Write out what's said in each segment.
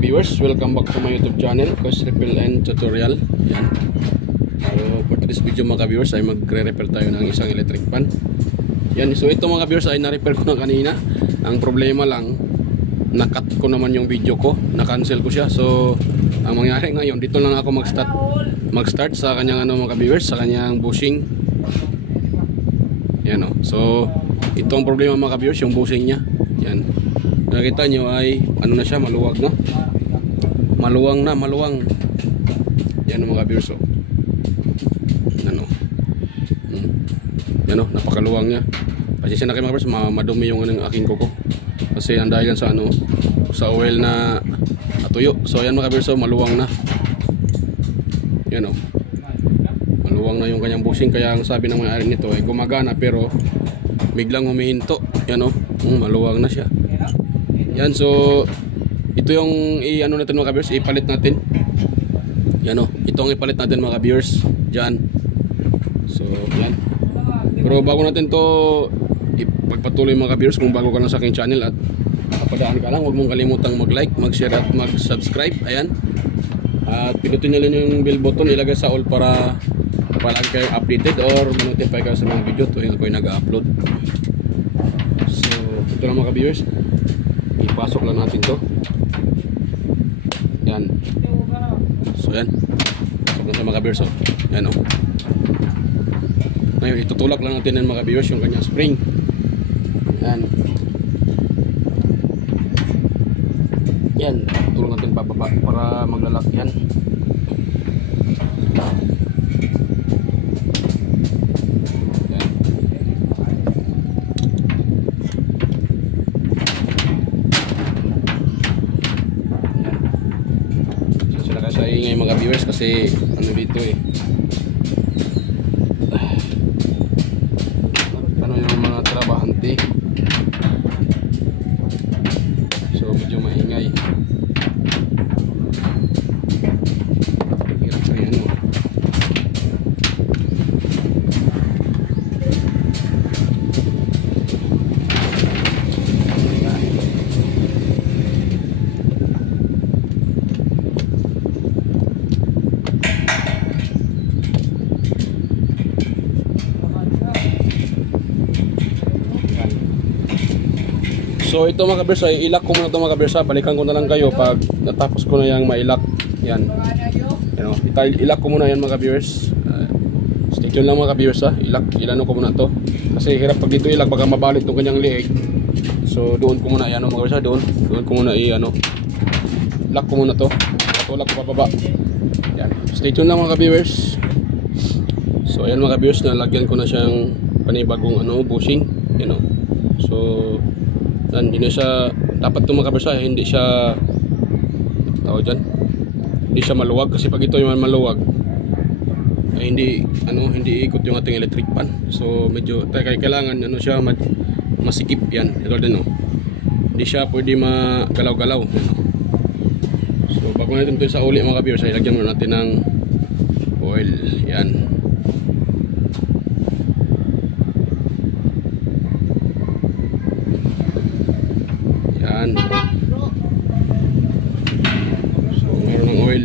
mga viewers, welcome back to my YouTube channel, Coach Repair and Tutorial. Yan. So for today's video mga viewers ay magre-repair tayo ng isang electric fan. Yan, so ito mga viewers ay na-repair ko na kanina. Ang problema lang, na-cut ko naman yung video ko, na-cancel ko siya. So ang mangyari ngayon, dito lang ako mag-start sa kanyang mga viewers, sa kanyang bushing. Yan o. So ito ang problema mga viewers, yung bushing niya. Yan. Nakita nyo ay ano na siya, maluwag no? Maluwang. Yan mga viewers. Ano? Yan o, napakaluwang niya. Pasensya na kayo mga viewers, madumi yung aking kuko. Kasi ang dahil sa sa oil na natuyo. So yan mga viewers, maluwang na. Yan o. Maluwang na yung kanyang bushing. Kaya ang sabi ng may-ari nito ay gumagana pero biglang humihinto. Yan o, maluwang na siya. Yan, so ito yung natin mga viewers, ipalit natin. Yan o, ito ang ipalit natin mga viewers dyan. So yan. Pero bago natin to ipagpatuloy mga viewers, kung bago ka lang sa aking channel at kapadaan ka lang, huwag mong kalimutang mag-like, mag-share at mag-subscribe. Ayan. At pinutin nyo lang yung bell button, ilagay sa all para palagi kayo updated or ma-notify kayo sa mga video tuwing ako'y nag-upload. So ito lang mga viewers, ipasok lang natin to. Yan. So yan, pasok na sa mga viewers. Yan o. Ngayon itutulak lang natin ng mga viewers yung kanyang spring. Yan. Yan, tulak natin pababa para maglalak yan. Sa ingay mga viewers kasi ano dito ano yung mga trabahante, so medyo maingay. Hirap na yan o. So ito mga kabers ay ilak ko muna ito mga kabers. Balikan ko na lang kayo pag natapos ko na yung mailak. Yan. Ilak ko muna yan mga kabers. Stay tuned lang mga kabers ha. Ilano ko muna to. Kasi hirap pag dito ilak baka mabalit itong kanyang liig. So doon ko muna yan mga kabers ha. Doon ko muna ilak ko muna to. Patulak ko pababa. Yan. Stay tuned lang mga kabers. So ayan mga kabers, nalagyan ko na siyang panibagong bushing. Yan o. So hindi na siya, dapat ito mga kabers, hindi siya tawag dyan, hindi siya maluwag. Kasi pag ito yung maluwag ay hindi ikot yung ating electric fan. So medyo kailangan siya masikip yan. Ito din hindi siya pwede magalaw-galaw. So bago natin ito sa uli mga kabers ay lagyan muna natin ng oil. Yan. So meron ng oil.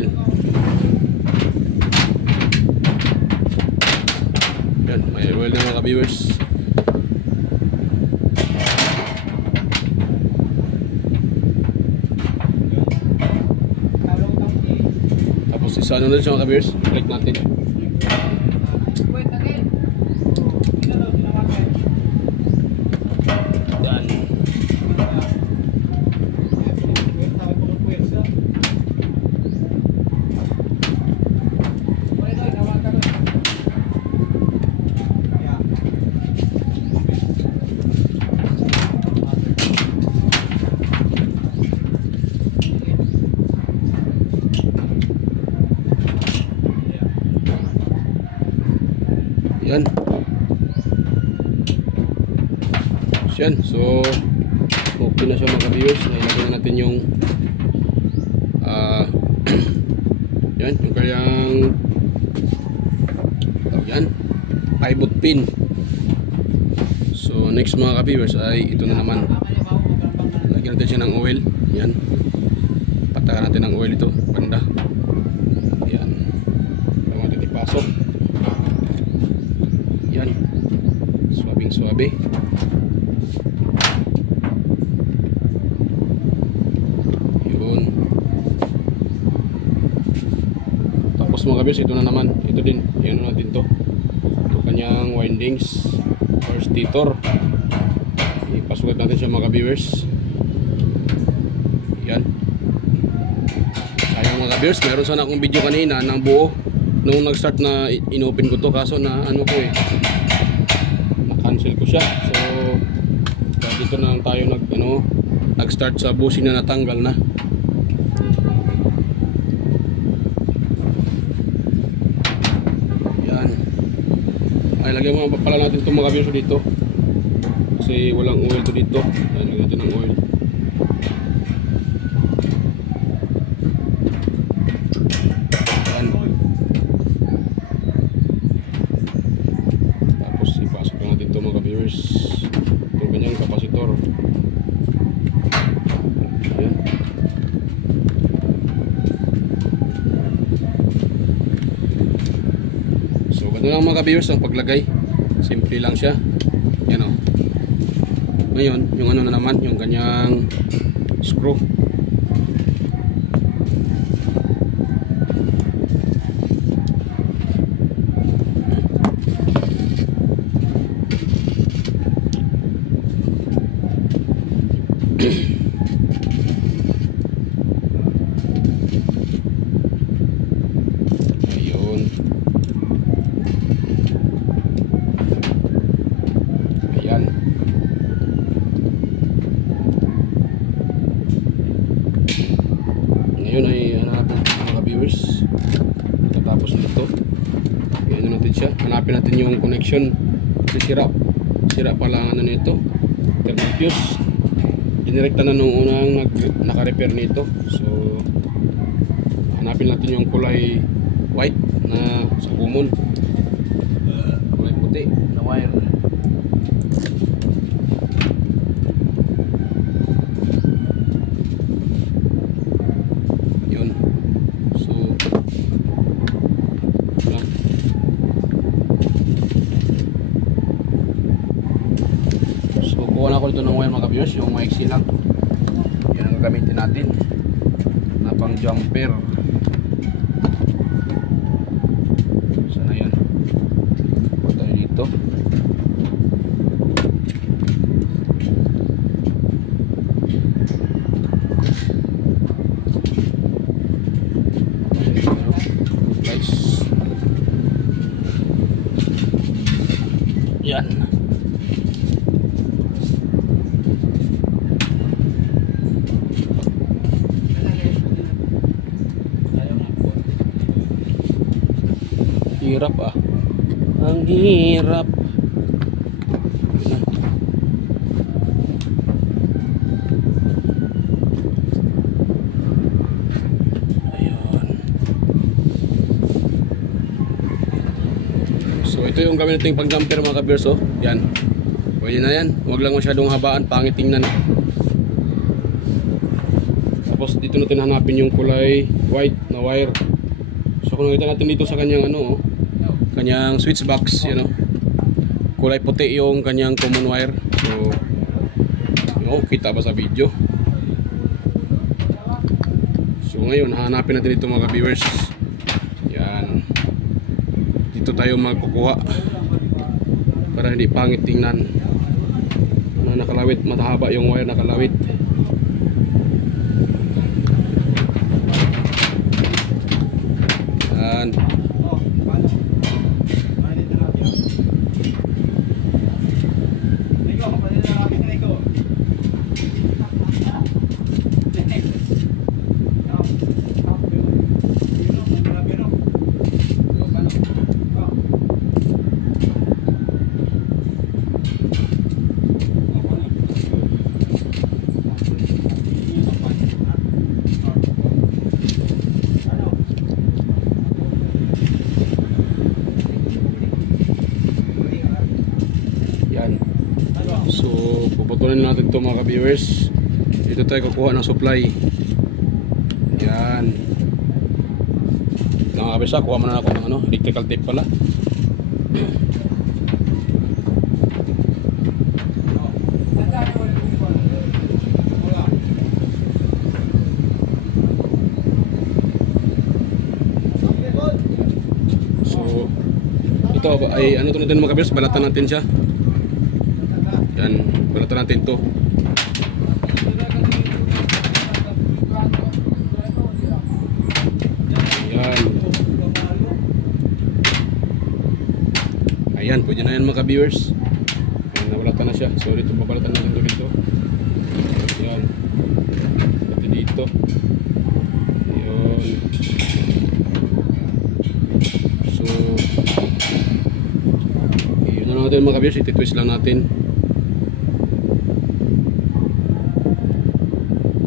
Yan, may oil na mga viewers. Tapos isa na siya mga viewers, click natin. Yan. Yan. So okay na siya mga viewers. Ilagay na natin yung yan, yung kanyang yan, pivot pin. So next mga ka-viewers ay ito na naman. Lagyan natin siya ng oil. Yan. Saka natin ang oil ito, banda. Yan. Kaya natin ipasok. Yan. Swabing swabe. Yun. Tapos mga kabiyers, ito na naman. Ito din. Yan natin to. Ito kanyang windings or stator. Ipasukat natin siya mga kabiyers. Yan. Sayang mga kabiyers, meron sana akong video kanina ng buo nung nag-start na inopen ko to, kaso na ano ko na-cancel ko siya. So dito na lang tayo nag-start sa bushing na natanggal na. Yan. Ay, lagyan mo pala natin itong mga kabiyers dito kasi walang oil to dito. Lagyan natin ng oil. Itong kanyang kapasitor. Ayan. So ganda lang mga ka-viewers ang paglagay. Simple lang siya. Yan o. Ngayon yung ano na naman, yung kanyang screw. Ayun. Ayan. Ngayon ay hanapin mga viewers. Pagkatapos nito, ano natin siya, hanapin natin yung connection kasi sira pala ang ano nito, thermal fuse. Dinirekta na nung unang naka-repair nito. So hanapin natin yung kulay white na sa common, kulay puti na wire. Yun. So kuha na ko dito ng wire mga ka-viewers, yung maiksi lang. Yan ang gagamitin natin na pang jumper. Sana yan. Punta tayo dito. Guys. Yan. Hirap ang hirap. Ayun. So ito yung gawin nating pang-jumper mga ka-viewers. Yan. Pwede na yan. Huwag lang masyadong habaan, pangit tingnan. Tapos dito natin hanapin yung kulay white na wire. So kung nakita natin dito sa kanyang kanyang switch box, kulay puti yung kanyang common wire. So kita ba sa video? So ngayon hanapin natin ito mga viewers. Yan. Dito tayo magkukuha para hindi pangit tingnan. Nakalawit, matahaba yung wire, nakalawit. Yan. So puputulin natin ito mga ka-viewers. Dito tayo kukuha ng supply. Yan. Mga kabirsa, kuha muna ako ng ano, electrical tape pala. So ito ay ano to natin mga kabirsa, balatan natin siya. Yan, balatan natin to. Yan. Ayan, pwede na yan mga viewers. Nabalatan na siya. So dito babalatan natin ito dito. Ayan. Ito dito. Ayan. So yun na natin mga viewers. Iti-twist lang natin.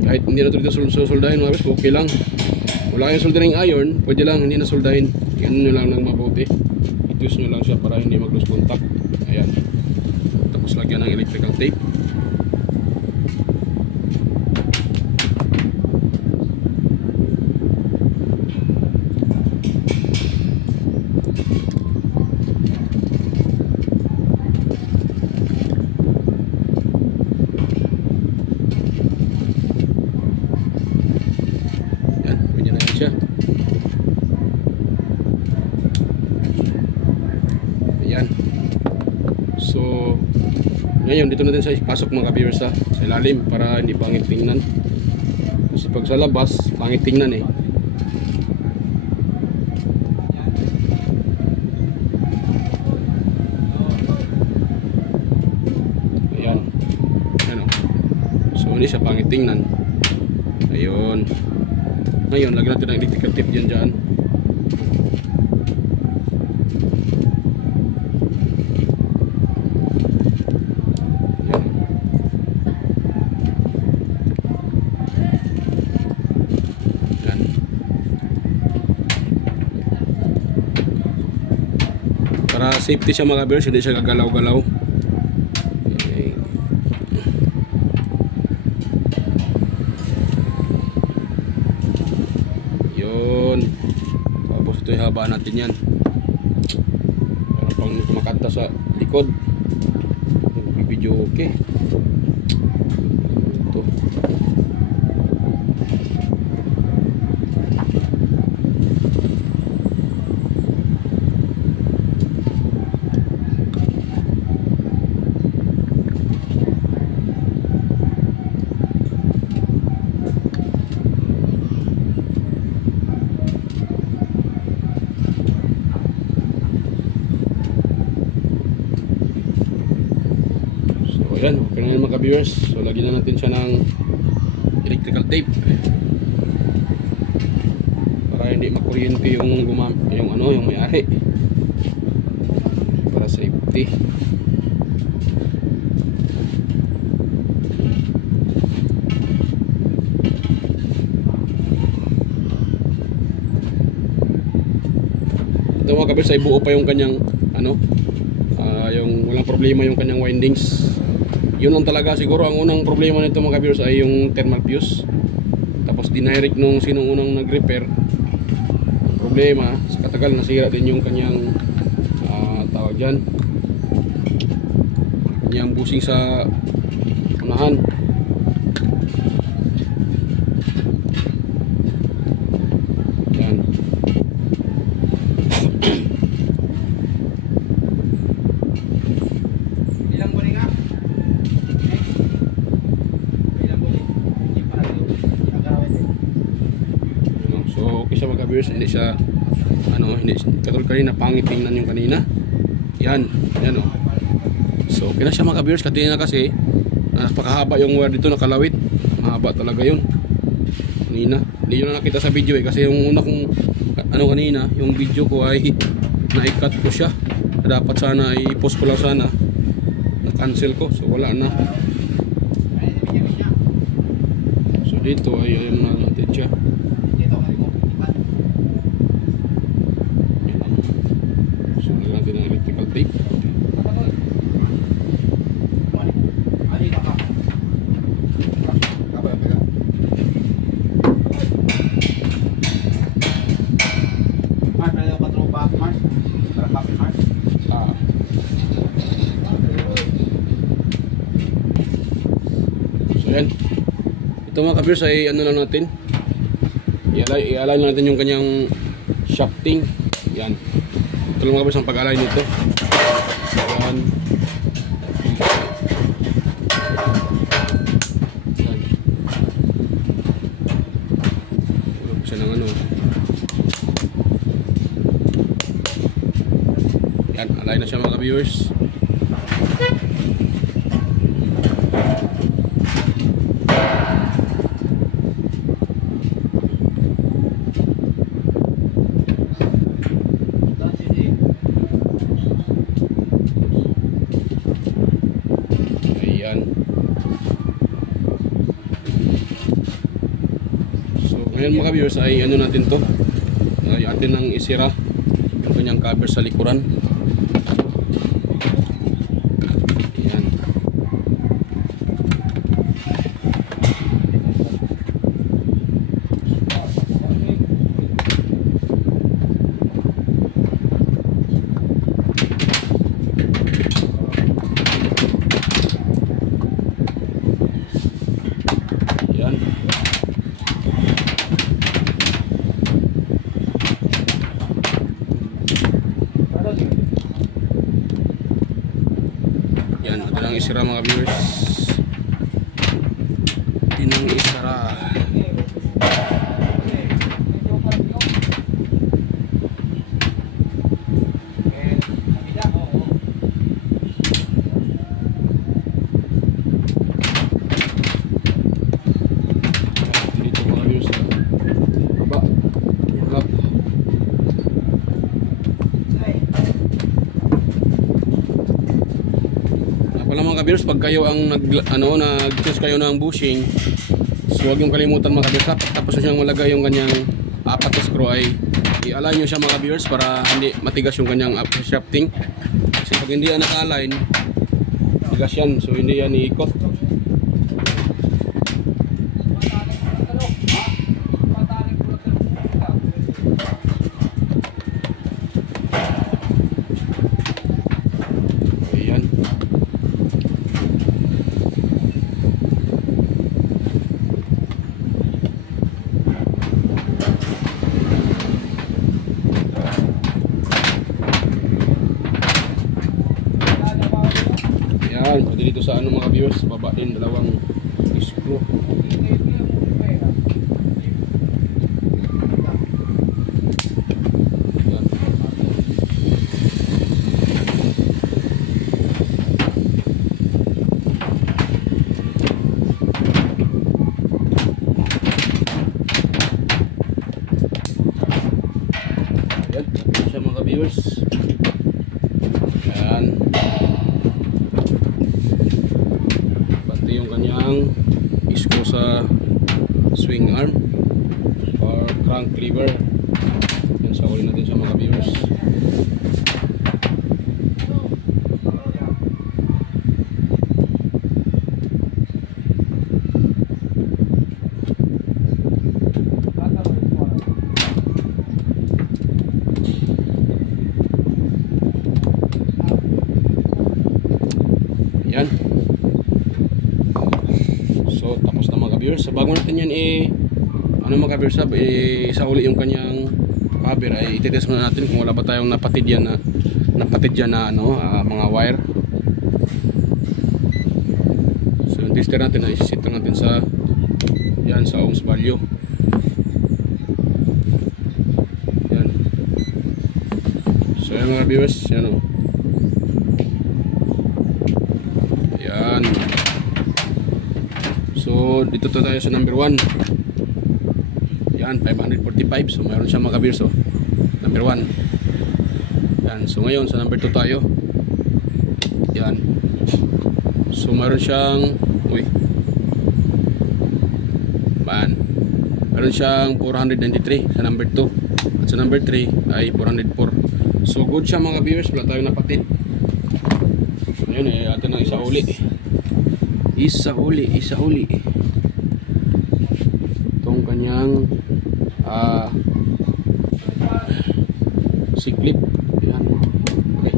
Kahit hindi na ito dito susoldahin mga viewers, okay lang. Wala kayong soldering iron, pwede lang, hindi na soldahin. Yan nyo lang ng mabuti. I-twist nyo lang siya para hindi mag-lose contact. Ayan. Tapos lagyan ng electrical tape. Yan, pwede na yan siya. Ayan. So ngayon dito natin sa pasok mga viewers sa ilalim para hindi pangit tingnan. Kasi pag sa labas pangit tingnan eh. Ayan. Ano? So hindi siya pangit tingnan. Ayun. Ngayon lagyan natin ng electrical tape dyan. Para safety siya mga viewers, hindi siya gagalaw-galaw. Okay. Yun. Tapos ito yung habaan natin yan. Para pang kumakanta sa likod. Video okay. Ito. Ayan, okay na yan mga viewers. So lagyan na natin siya ng electrical tape para hindi makuryente yung yung may-ari, para safety. Ito mga viewers ay buo pa yung kanyang yung walang problema yung kanyang windings. Yun lang talaga siguro ang unang problema nito mga viewers ay yung thermal fuse. Tapos dinirect nung sinong unang nag-repair. Problema, sa katagal nasira din yung kanyang tawag dyan, kanyang busing sa unahan. Yan. Siya mga viewers, hindi siya hindi katulad kanina pangit tingnan yung kanina. Yan oh. So okay na siya mga viewers, kanina kasi napakahaba yung wire dito, nakalawit, mahaba talaga yun kanina. Hindi nyo na nakita sa video kasi yung una kong kanina, yung video ko ay na-cut ko siya. Dapat sana i-post ko lang sana, na-cancel ko, so wala na. So dito ay ayun na natin siya. Tape. Yan. Ito mga ka-viewers ay ano lang natin. I-align natin yung kanyang shafting. Yan. Ito lang mga ka-viewers ang pag-align nito. Yan. Yan. Tulog siya ng ano. Yan. Align na siya mga ka-viewers. Ngayon mga viewers ay ano natin to, ay atin nang isira yung kanyang cover sa likuran. Yan. Yan. Yan, ito lang isira mga viewers. Ito lang isira. Dito mga viewers. Baba. Baba. Wala mga ka-viewers, pag kayo ang nag-choose kayo ng bushing, so huwag yung kalimutan mga ka-viewers, tapos nyo siyang malagay yung kanyang apat na screw ay i-align nyo siya mga ka-viewers para hindi matigas yung kanyang shafting. Kasi pag hindi yan naka-align, tigas yan, so hindi yan iikot. Ayan. Yan, pwede dito sa ano mga viewers, baba din dalawang screw. Yan. Yan, ito siya mga viewers. Yan. Yung kanyang screw sa swing arm or crank lever. Yan, saulin natin siya mga viewers. Yan. So tapos na mga viewers. So bago natin yan mga viewers, isauli yung kanyang cover, ay ititest muna natin kung wala ba tayong napatid yan na mga wire. So yung tester natin ay isit natin sa yan sa ohms value. Yan. So yan mga viewers, yan o. Yan. So dito tayo sa number 1. Yan, 545. So mayroon siyang mga viewers, oh. Number 1. Yan. So ngayon sa number 2 tayo. Yan. So mayroon siyang mayroon siyang 493 sa number 2. At sa number 3 ay 404. So good siya mga viewers, wala tayong napatid. Ngayon atin ang isauli. Isauli. Itong kanyang C-clip. Yan. Okay.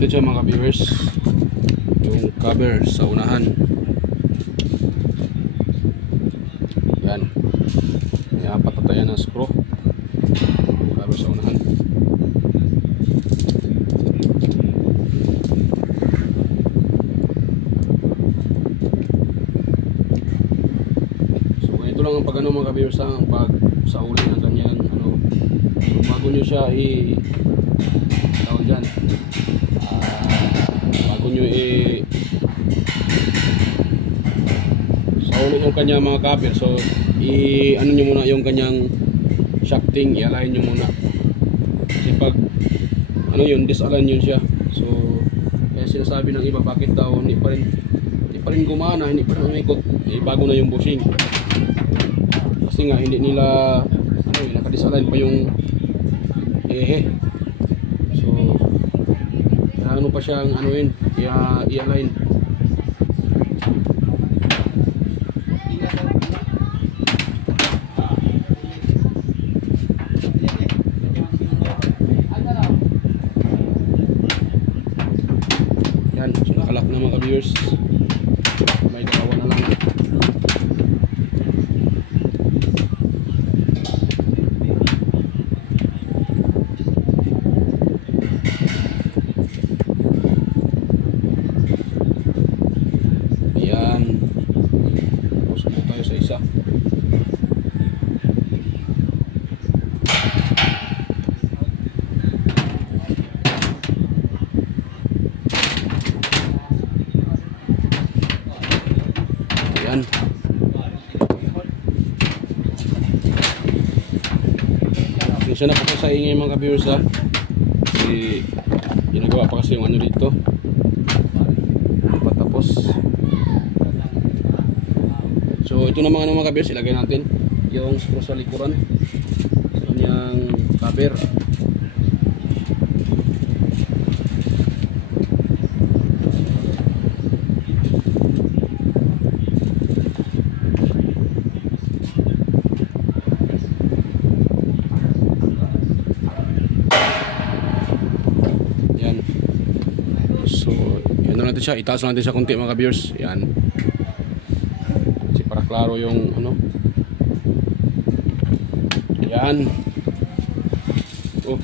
natin siya mga viewers, yung cover sa unahan. Yan, may apat na tayo ng screw, yung cover sa unahan. So ganito lang ang pag ano mga viewers, ang pag sa uli ng ganyan ano, bago nyo siya tawag dyan, bago nyo sa uli yung kanyang mga cover. So ano nyo muna yung kanyang shafting, i-align nyo muna kasi pag ano yun, disalign yun siya. So kaya sinasabi ng iba, bakit daw hindi pa rin gumana, hindi pa rin umikot, bago na yung bushing kasi nga hindi nila ano, nakadisalign pa yung ehe. So ano pa siyang ano yun, i-align. Yan, so nakalak na mga viewers, may dalawa na lang. Yan, tapos po tayo sa isa. Yan. Isa na po sa ingay mga viewers ha. Kasi ginagawa pa kasi yung ano dito. Patapos. So ito na mga viewers, ilagay natin yung screw sa likuran sa kanyang cover. So, yan na natin siya. Itaas natin siya konti mga viewers. Yan. Kasi para klaro yung ano. Yan. Oh,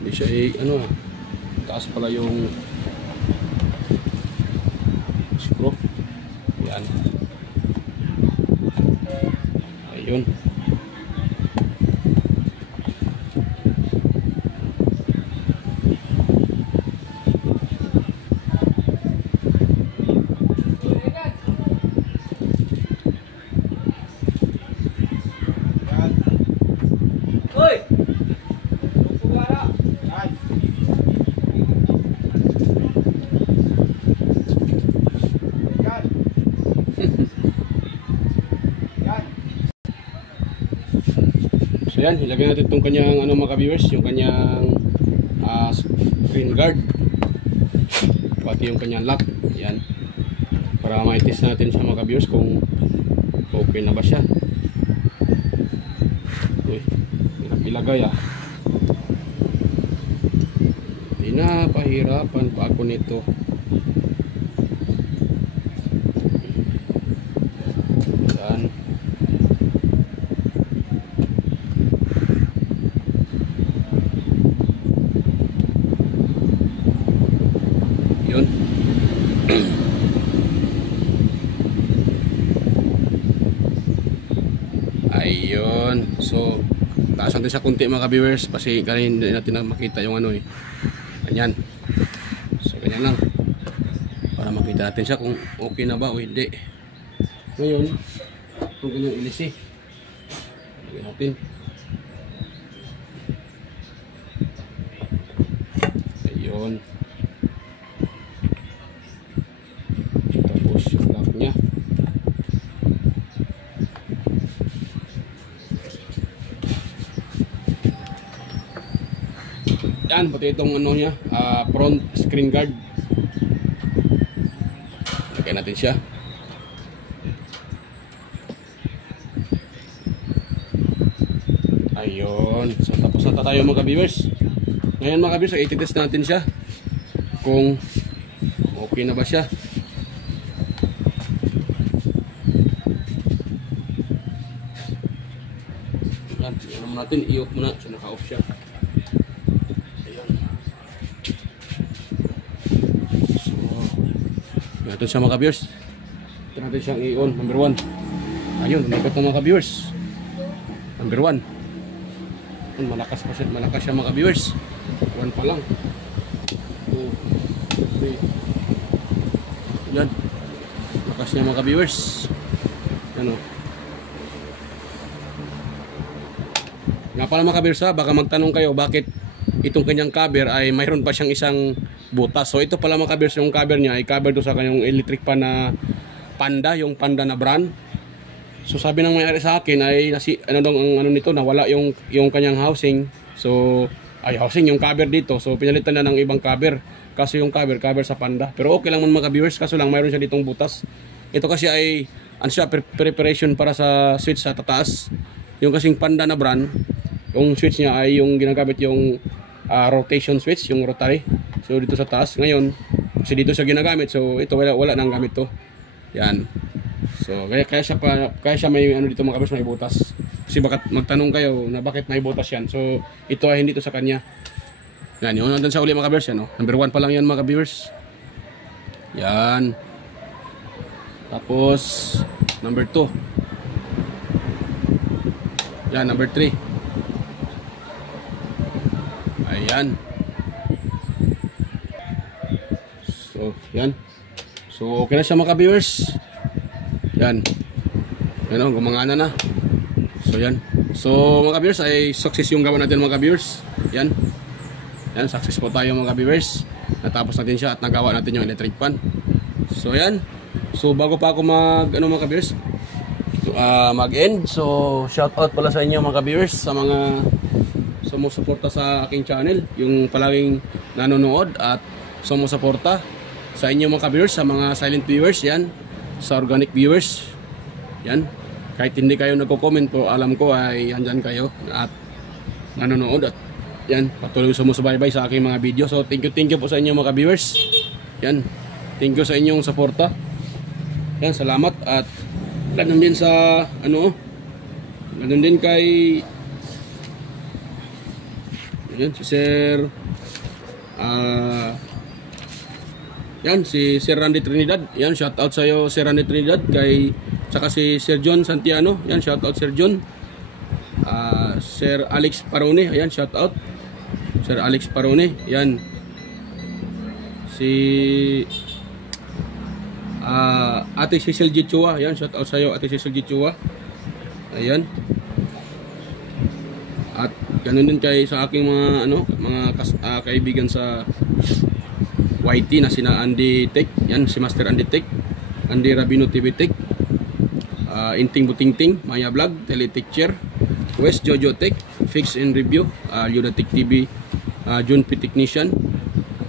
hindi siya ano. Itaas pala yung screw. Yan. Ayun. So yan, ilagay natin itong kanyang ano mga viewers, yung kanyang screen guard, pati yung kanyang lock. Yan, para ma-test natin sa mga viewers kung okay na ba siya. Uy, hirap ilagay ah. Pinapahirapan pa ako nito. Yan. Yun. Ayun. So taas natin sa kunti mga viewers kasi kanina hindi natin makita yung ano ganyan. So ganyan lang para makita natin siya kung okay na ba o hindi. Ngayon kung ganyan ilisi, lagyan natin. Ayun. Tapos yung lock nya. Yan, pati itong ano niya, front screen guard. Lagyan natin siya. Ayun. So tapos na tayo mga viewers. Ngayon mga viewers, i-test natin siya. kung okay na ba siya. Yan, tignan natin, i-off muna. So, naka-off siya. Ayan. So, ito siya mga ka-viewers. Ito natin siyang i-on, number 1. Ayun, umikot na mga ka-viewers. Number 1. Malakas pa siya, malakas siya mga ka-viewers. 1 pa lang. 2, 3. Yan. Malakas niya mga ka-viewers. Ano? Nga pala mga ka-viewers, baka magtanong kayo bakit itong kanyang cover ay mayroon pa siyang isang butas. So ito pala mga ka-viewers, yung cover niya ay cover to sa kanyang electric pan na Panda, yung Panda na brand. So sabi ng may-ari sa akin ay ano dong ang ano nito, nawala yung kanyang housing. So ay housing yung cover dito. So pinalitan na ng ibang cover. Kaso yung cover sa Panda. Pero okay lang man mga viewers, kaso lang mayroon siya ditong butas. Ito kasi ay ano siya, preparation para sa switch sa tataas. Yung kasing Panda na brand, yung switch niya ay yung ginagamit yung rotation switch, yung rotary. So dito sa taas ngayon, kasi dito siya ginagamit. So ito wala nang gamit to. Yan. So kaya siya may ano dito mga kabers, may butas. Kasi baka magtanong kayo na bakit may butas yan. So ito ay hindi to sa kanya. Yan, yun nandun sa uli mga kabers yan, no? Number 1 pa lang yan mga kabers. Yan. Tapos number 2. Yan, number 3. Ayan. So yan. So okay na siya mga viewers. Yan. Yan o, gumangana na. So yan. So mga viewers, ay success yung gawa natin mga viewers. Yan. Yan, success po tayo mga viewers. Natapos natin siya at nagawa natin yung electric pan. So yan. So bago pa ako mga viewers, mag-end. So shout out pala sa inyo mga viewers, sa mga sumusuporta sa aking channel, yung palaging nanonood at sumusuporta sa inyo mga viewers, sa mga silent viewers, yan, sa organic viewers, yan, kahit hindi kayo nagko-comment po, alam ko ay andyan kayo at nanonood at yan, patuloy sumusubaybay sa aking mga video. So thank you po sa inyo mga viewers, yan, thank you sa inyong suporta, yan, salamat. At ganun din sa ganun din kay yan, si Sir yan, si Sir Randy Trinidad. Yan, shout out sa iyo Sir Randy Trinidad. Saka si Sir John Santiano. Yan, shout out Sir John. Sir Alex Parone. Ayan, shout out Sir Alex Parone. Yan. Si Ate Cecil Gichua. Yan, shout out sa iyo Ate Cecil Gichua. Ayan. At ganun din kay sa aking mga kaibigan sa YT na sina Andy Tech, yan, si Master Andy Tech, Andy Rabino TV Tech, Inting Butingting, Maya Vlog, Teletecture, West Jojo Tech, Fix and Review, Yuda Tech TV, Jun P Technician,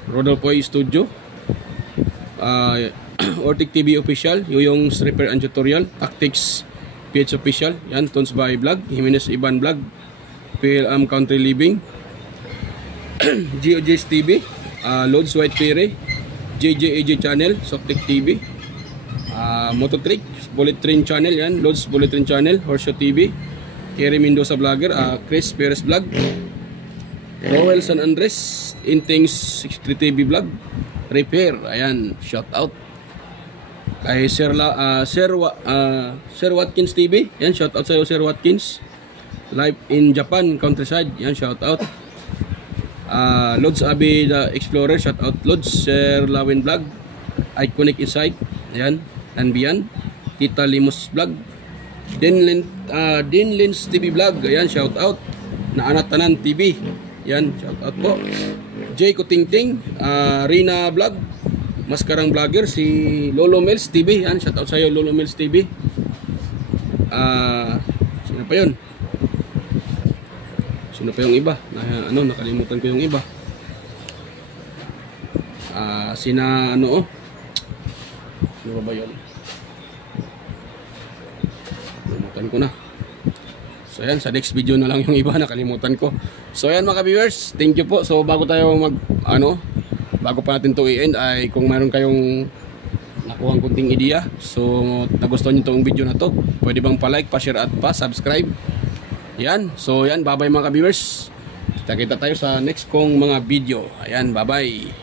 Rodolfoy Studio, Ortic TV Official, Yoyong's Repair and Tutorial, Tactics PH Official, yan, Tons by Vlog, Jimenez Iban Vlog, PLM Country Living, GOJ's TV, Loads White Ferry, JJAJ Channel, Softtech TV, Mototrick, Bullet Train Channel, yan, Loads Bullet Train Channel, Horseshoe TV, Kerry Mendoza Vlogger, Chris Perez Vlog, Roel San Andres, Intings 63 TV Vlog, Repair, ayan, shout out kay Sir Watkins TV, yan, shout out sa iyo Sir Watkins, Live in Japan, Countryside, yan, shout out. Lods Abi the Explorer, shout out Lods. Sir Lawin Vlog, Iconic Insight, ayan, and beyond, Tita Limos Vlog, Dinlins TV Vlog, ayan, shout out. Naanatanan TV, yan, shout out po. Jay Kutingting, Rina Vlog, Maskarang Vlogger, si Lolo Mills TV, yan, shout out sa iyo Lolo Mills TV. Sino pa yun? Sino pa yung iba? Nakalimutan ko yung iba. Sina ano ba yun? Nakalimutan ko na. So yan, sa next video na lang yung iba, nakalimutan ko. So yan mga viewers, thank you po. So bago tayo bago pa natin to i-end ay kung mayroon kayong nakuha ang kunting idea, so nagustuhan nyo itong video na to, pwede bang pa-like, pa-share at pa-subscribe. Yan, so yan, bye bye mga ka-viewers. Kita-kita tayo sa next kong mga video. Ayan, bye bye.